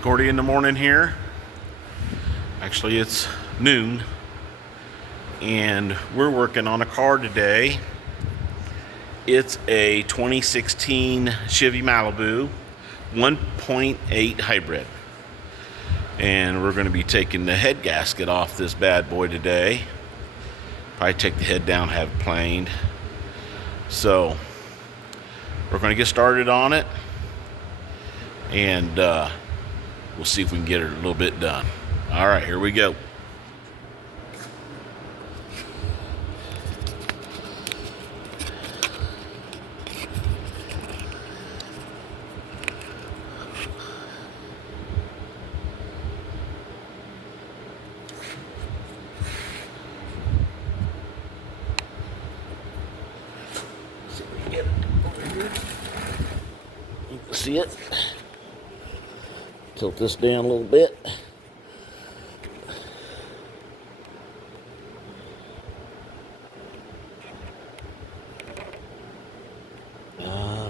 Gordy in the morning here. Actually, it's noon, and we're working on a car today. It's a 2016 Chevy Malibu 1.8 hybrid, and we're going to be taking the head gasket off this bad boy today. Probably take the head down, have it planed. So we're going to get started on it, and we'll see if we can get it a little bit done. All right, here we go. See if we can get it over here. You can see it. Tilt this down a little bit.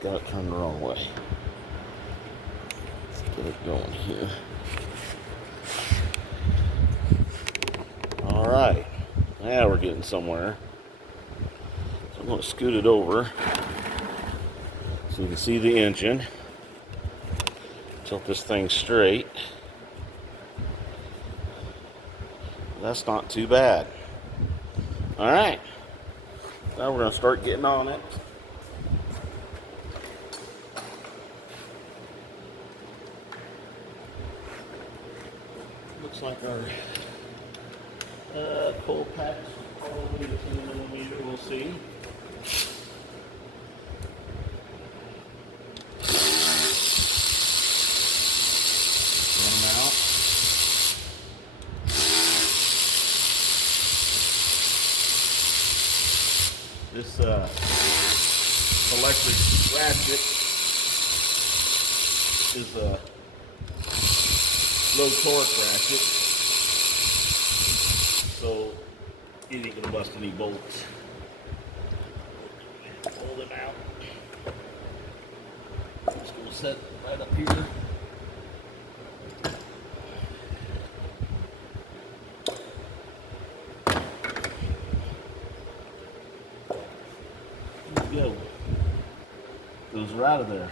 Got it turned the wrong way. Let's get it going here. All right, now we're getting somewhere. So I'm going to scoot it over so you can see the engine. Tilt this thing straight. That's not too bad. All right, now we're going to start getting on it. Looks like our cold patch is probably 10mm, we'll see. Run them out. This electric ratchet is a low torque ratchet, so it ain't gonna bust any bolts. Pull them out. Just gonna set it right up here. There we go. Those are out of there.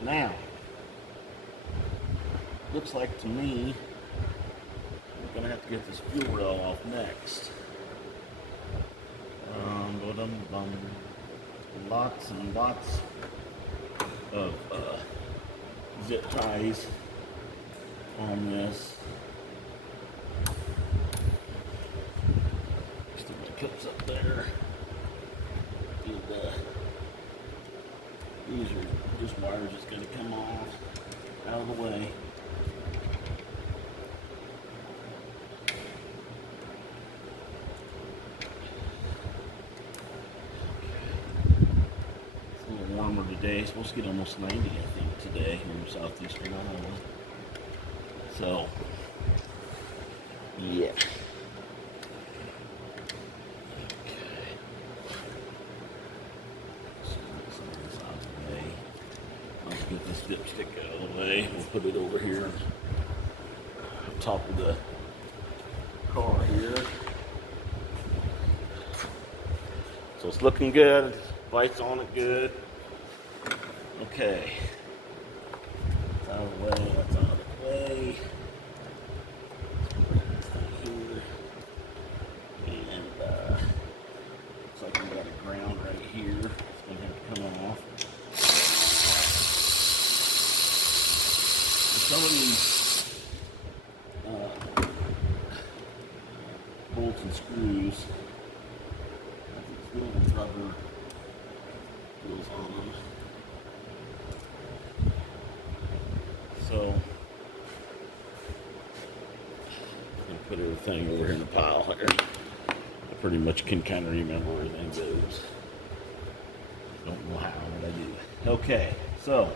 Now, looks like to me we're gonna have to get this fuel rail off next. Lots and lots of zip ties on this. Still my clips up there. These are just wires that's gonna come off out of the way. Warmer today. It's supposed to get almost 90, I think, today here in southeastern Iowa. So, yeah. Let's get this dipstick out of the way. We'll put it over here on top of the car here. So it's looking good. Lights on it good. Okay. That's out of the way. That's out of the way. Here. And looks like we got a ground right here. It's gonna have to come off. Some of these bolts and screws, it's little rubber wheels on them. So I'm gonna put everything over here in a pile here. I pretty much can kind of remember where everything goes. Don't know how, but I do. Okay, so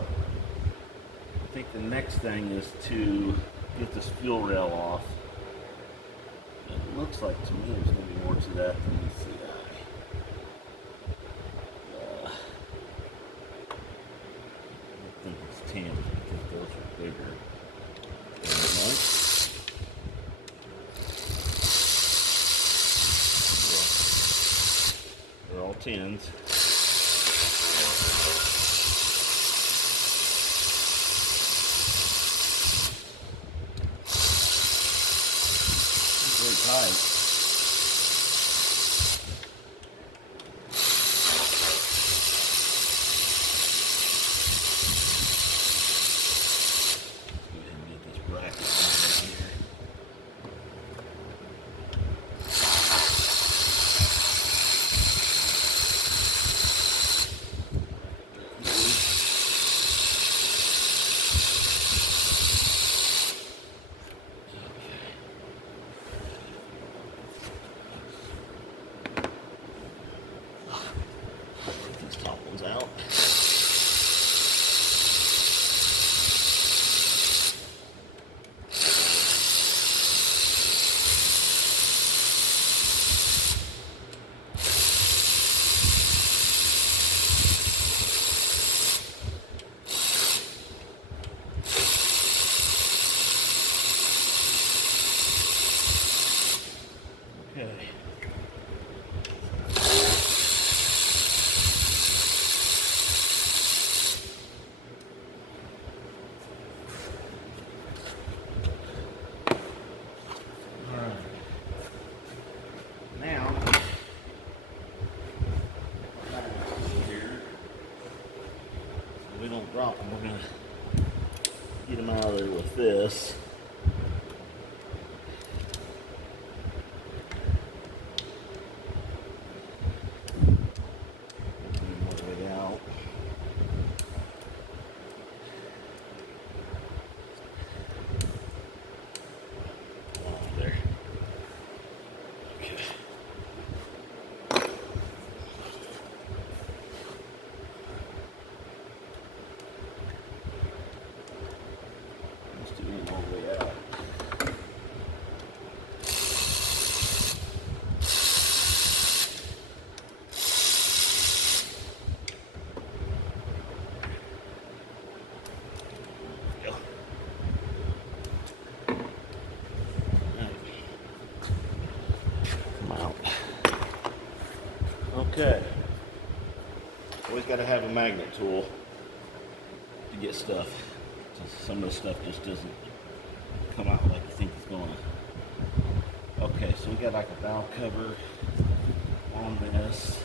I think the next thing is to get this fuel rail off. It looks like to me there's going to be more to that than meets the eye. I think it's 10. those are bigger. Right. They're all 10s. Very tight. Go ahead and get this bracket down here. These top ones out. Okay. Now, here, so we don't drop them, we're going to get them out of there with this. All the way out. There. Okay. Let's do it all the way out. Go. Come out. Okay. Always got to have a magnet tool to get stuff. Some of the stuff just doesn't come out like you think it's going to. Okay, so we got like a valve cover on this.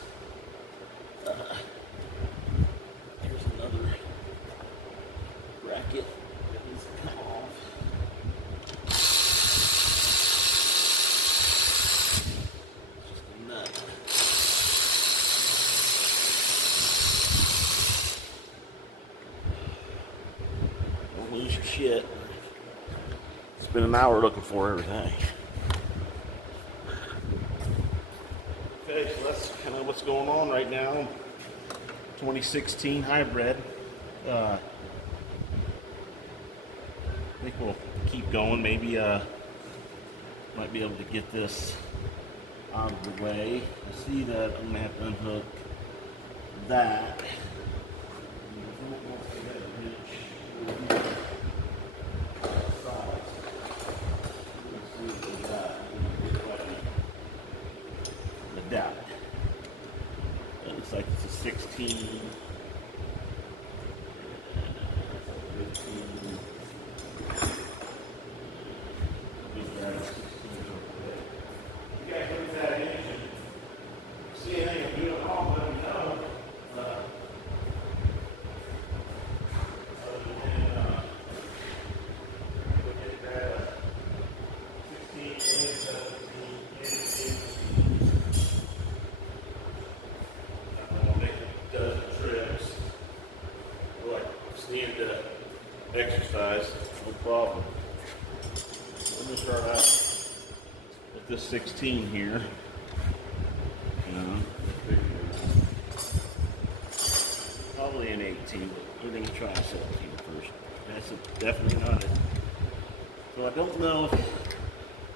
Here's another bracket that needs to come off. It's just a nut. Don't lose your shit. Spend an hour looking for everything. Okay, so that's kind of what's going on right now. 2016 hybrid. I think we'll keep going. Maybe might be able to get this out of the way. I see that I'm gonna have to unhook that. That. It looks like it's a 16. 15. You guys look at that engine. See anything good at all, let me know. Exercise, no problem. Let me start out with this 16 here. Probably an 18, but we're going to try a 17 first. That's definitely not it. So I don't know if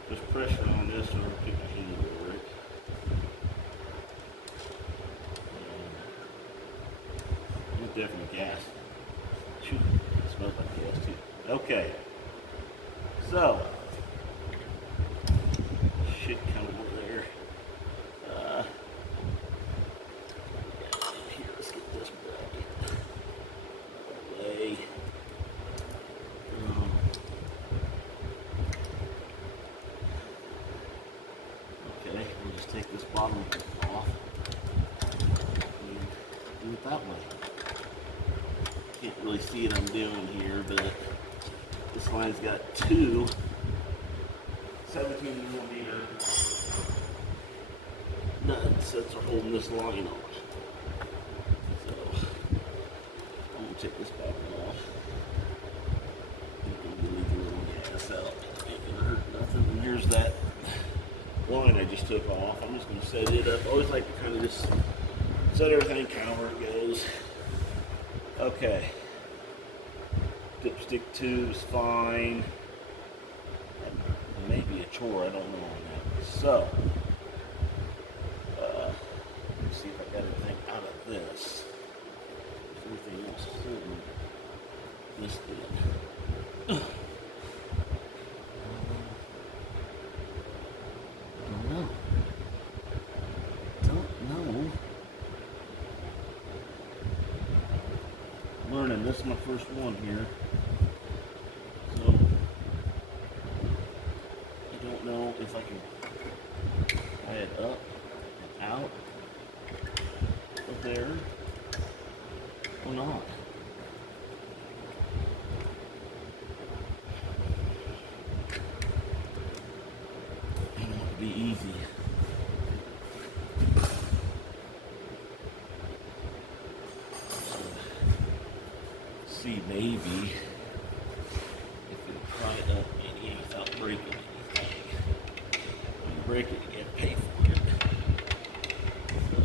there's pressure on this or if it can work. It's definitely gas. Shoot, it smells like gas too. Okay, so should come over there. Uh, Here, let's get this bracket away. Um, okay, we'll just take this bottom off and do it that way. Can't really see what I'm doing here, but this line's got two 17mm nuts that are holding this line on. So I'm gonna take this bottom off. Leave the little gas out. Ain't gonna hurt nothing. And here's that line I just took off. I'm just gonna set it up. I always like to kind of just set everything kind of where it goes. Okay. Dipstick 2 is fine. Maybe a chore, I don't know on that. So, let's see if I got anything out of this. Is anything else holding this in? Don't know. Learning, this is my first one here. So, I don't know if I can tie it up and out of there or not. I don't want it to be easy. See, maybe if you pry it up any without breaking anything. When you break it, you get to pay for it. So,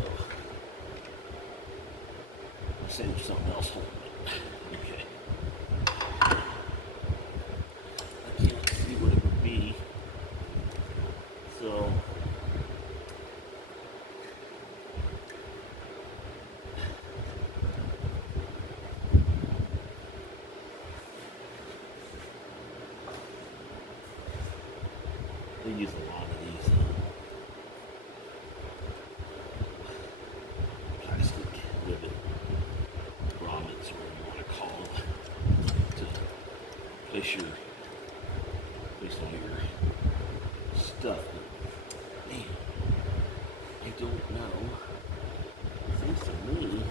I'll send you something else holding it. Okay. I can't see what it would be. So, they use a lot of these plastic rivet grommets, or whatever you want to call them, to place all your stuff. But, man, I don't know. It seems to me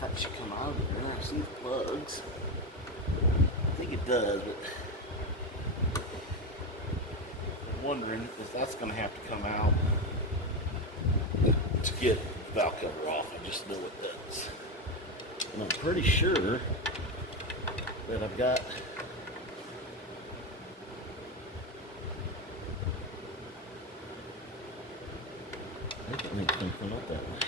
that should come out of there. I see the plugs. I think it does, but I'm wondering if that's going to have to come out to get the valve cover off. I just know it does. And I'm pretty sure that I've got I think it can come out that way.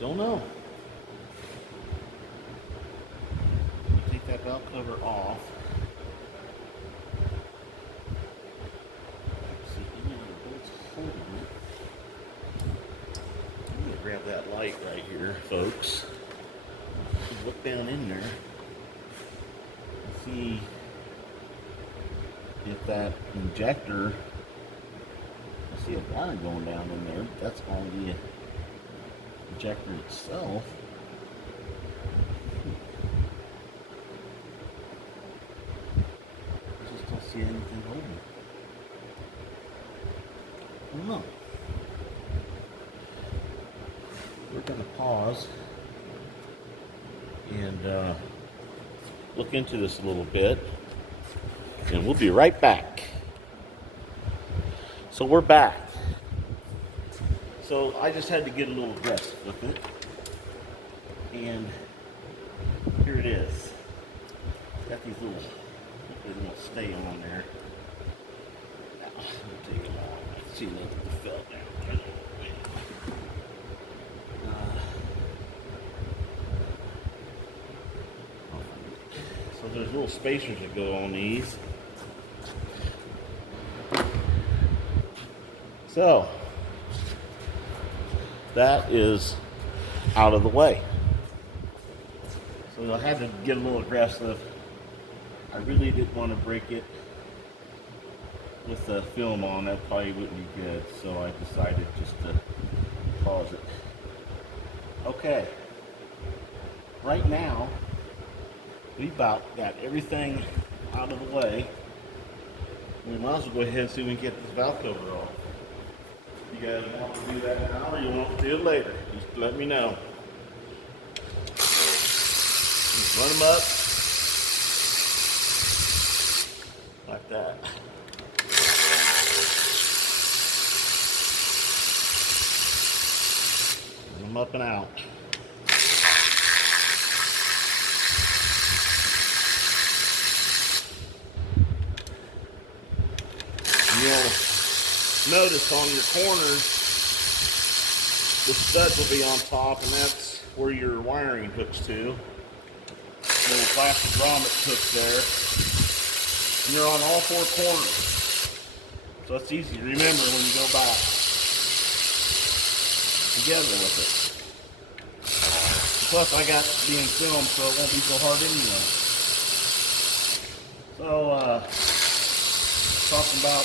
Don't know. Take that valve cover off. See, any of the bolts holding it. I'm going to grab that light right here, folks. Look down in there and see if that injector, I see a line going down in there. That's on the injector itself. I just don't see anything holding it. I don't know. We're going to pause and look into this a little bit, and we'll be right back. So we're back. So I just had to get a little aggressive with it, and here it is. Got these little, hopefully they won't stay on there. Now, I'm gonna take them off. See the felt down there. So there's little spacers that go on these. So that is out of the way. So I had to get a little aggressive. I really didn't want to break it with the film on. That probably wouldn't be good, so I decided just to pause it. Okay, right now we about got everything out of the way. We might as well go ahead and see if we can get this valve cover off. You guys want to do that now, or you want to do it later? Just let me know. Just run them up like that. Run them up and out. You'll notice on your corners the studs will be on top, and that's where your wiring hooks to. Little plastic grommet hooks there, and they're on all four corners, so it's easy to remember when you go back together with it. Plus I got being filmed, so it won't be so hard anyway. So talking about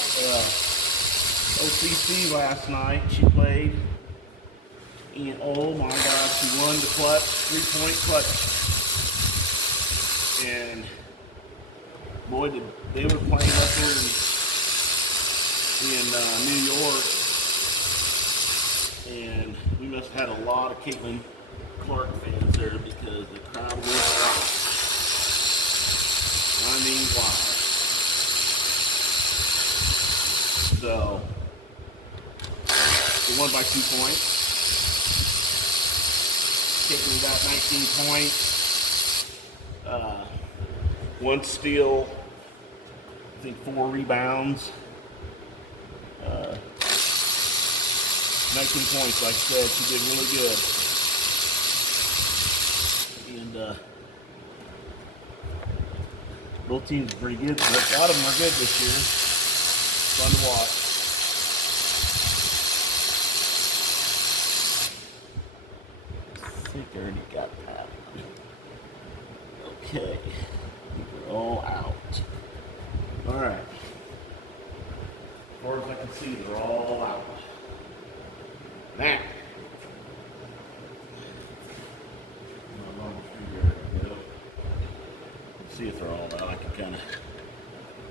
OCC last night. She played, and oh my gosh, she won the clutch, 3-point clutch. And boy, they were playing up here in New York, and we must have had a lot of Caitlin Clark fans there because the crowd was wild. I mean, wild. So, they won by 2 points. Caitlin got 19 points. 1 steal, I think 4 rebounds. 19 points, like I said, she did really good. And both teams are pretty good. A lot of them are good this year. Fun to watch. I think I already got that. Okay. We're all out. Alright. As far as I can see, they're all out. Now. Let's see if they're all out. I can kind of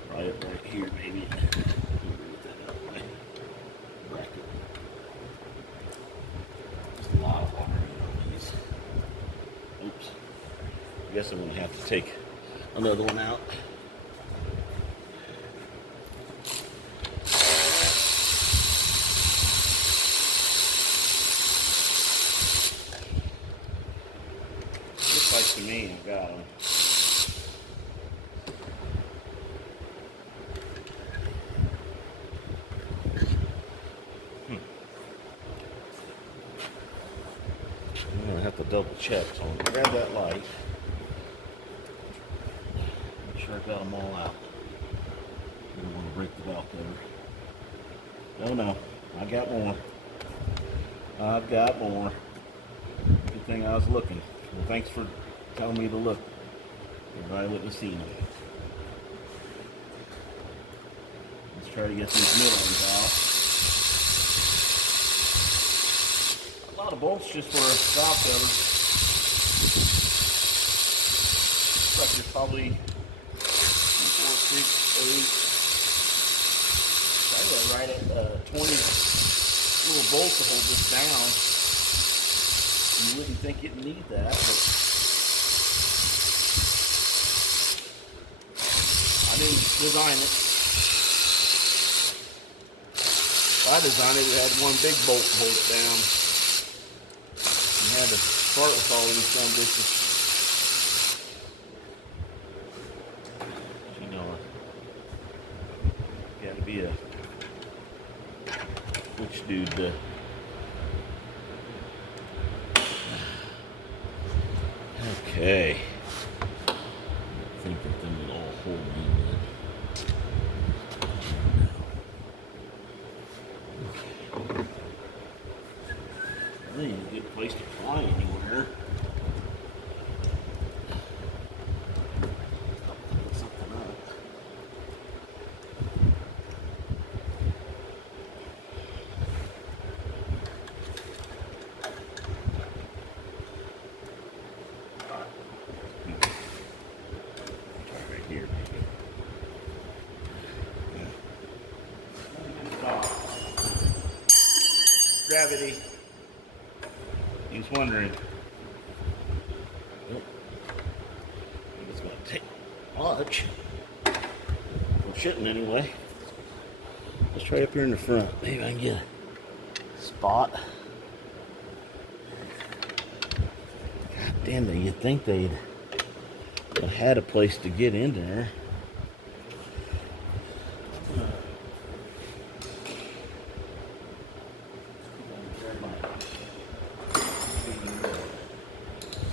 try it right here, maybe. Bracket. Just a lot of water on these. Oops. I guess I'm going to have to take another one out. Looks like to me I've got them. I'm going to have to double check. So I'm going to grab that light. Make sure I got them all out. I don't want to break the valve cover. Oh no, I got more. I've got more. Good thing I was looking. Well, thanks for telling me to look. Everybody wouldn't have seen them. Let's try to get these middle ones off. A lot of bolts just for a valve cover. Looks like there's probably 2, 4, 6, 8. I got right at 20 little bolts to hold this down. You wouldn't think you'd need that, but I didn't design it. If I designed it, we had one big bolt to hold it down. You had to start with all these some bitches. You know, you gotta be a which dude okay. I think that them will all hold me in. Okay. I need to get place to fly anywhere. Something up. Try right here, maybe. Gravity. He's wondering. Oh, it's going to take much. Well, shouldn't anyway. Let's try up here in the front. Maybe I can get a spot. God damn it, you'd think they'd have had a place to get in there.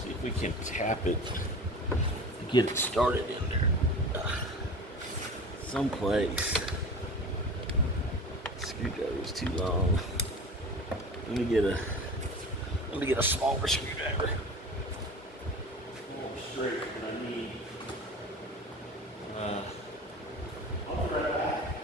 See if we can tap it to get it started in there. Someplace. Screwdriver's too long. Let me get a smaller screwdriver. Straight, but I need. I'll be right back.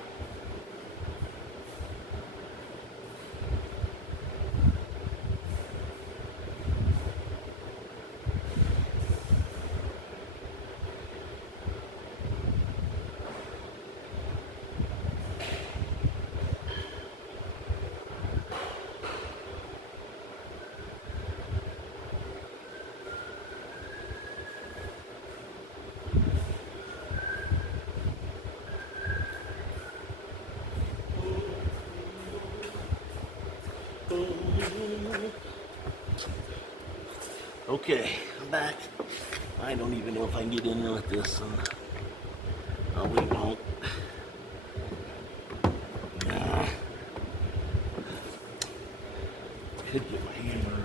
Okay, I'm back. I don't even know if I can get in there with this one. Oh, we won't. Nah. Could get my hammer.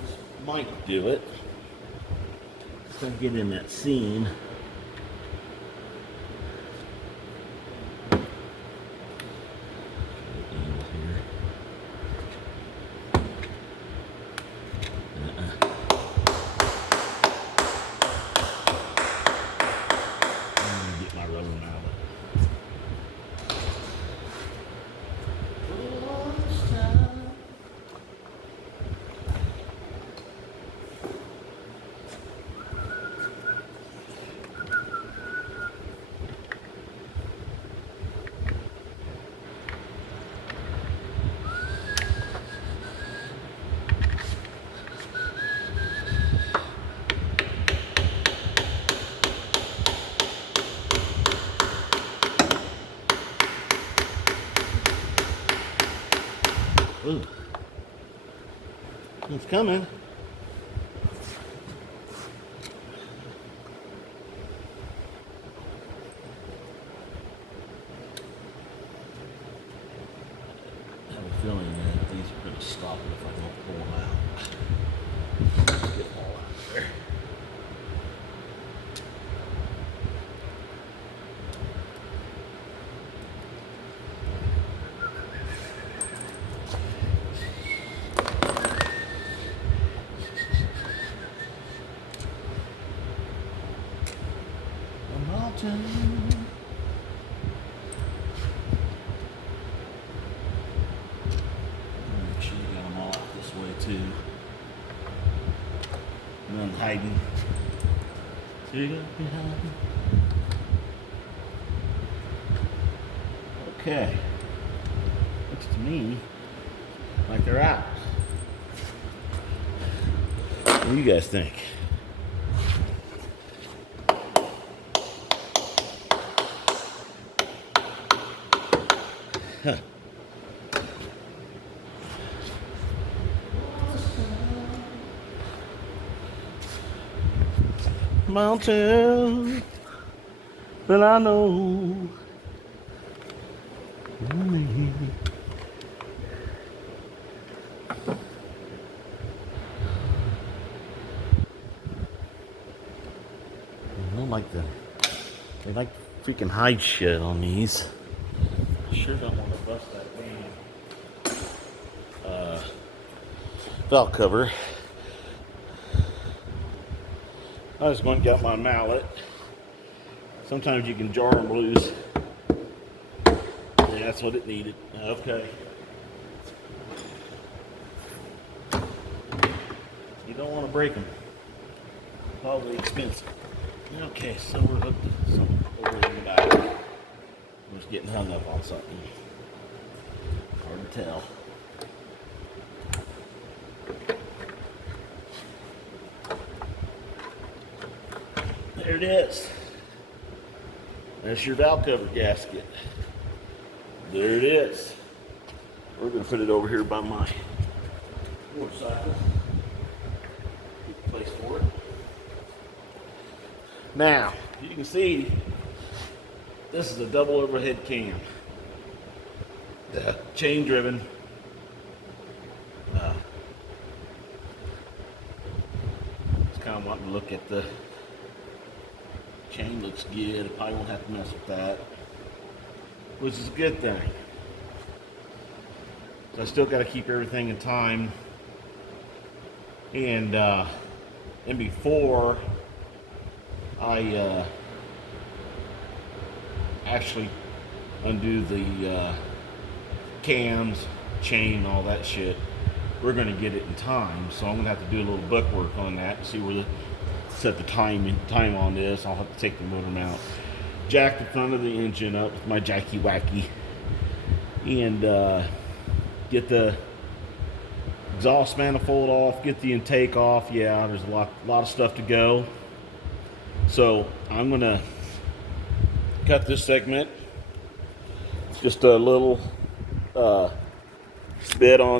This might do it. Just gotta get in that seam. Ooh. It's coming. I have a feeling that these are going to stop it if I don't pull them out. Let's get them all out of there. Make sure you got them all out this way too. None hiding. See you got behind. Okay. Looks to me like they're out. What do you guys think? Huh. Mountain that I know. They like freaking hide shit on these. Sure don't want to bust that damn valve cover. I just went and got my mallet. Sometimes you can jar them loose. And that's what it needed. Okay. You don't want to break them. Probably expensive. Okay, so we're hooked to something over in the back. I'm just getting hung up on something. Hard to tell. There it is. That's your valve cover gasket. There it is. We're going to put it over here by my motorcycle. Good place for it. Now, you can see this is a double overhead cam. Chain driven. Just kind of wanting to look at the chain. Looks good. I probably won't have to mess with that, which is a good thing. So I still got to keep everything in time. And before I actually undo the cams, chain, all that shit, we're going to get it in time. So I'm going to have to do a little book work on that and see where the set the time on this. I'll have to take the motor mount, jack the front of the engine up with my jacky wacky, and get the exhaust manifold off, get the intake off. Yeah, there's a lot of stuff to go. So I'm gonna cut this segment. Just a little bit on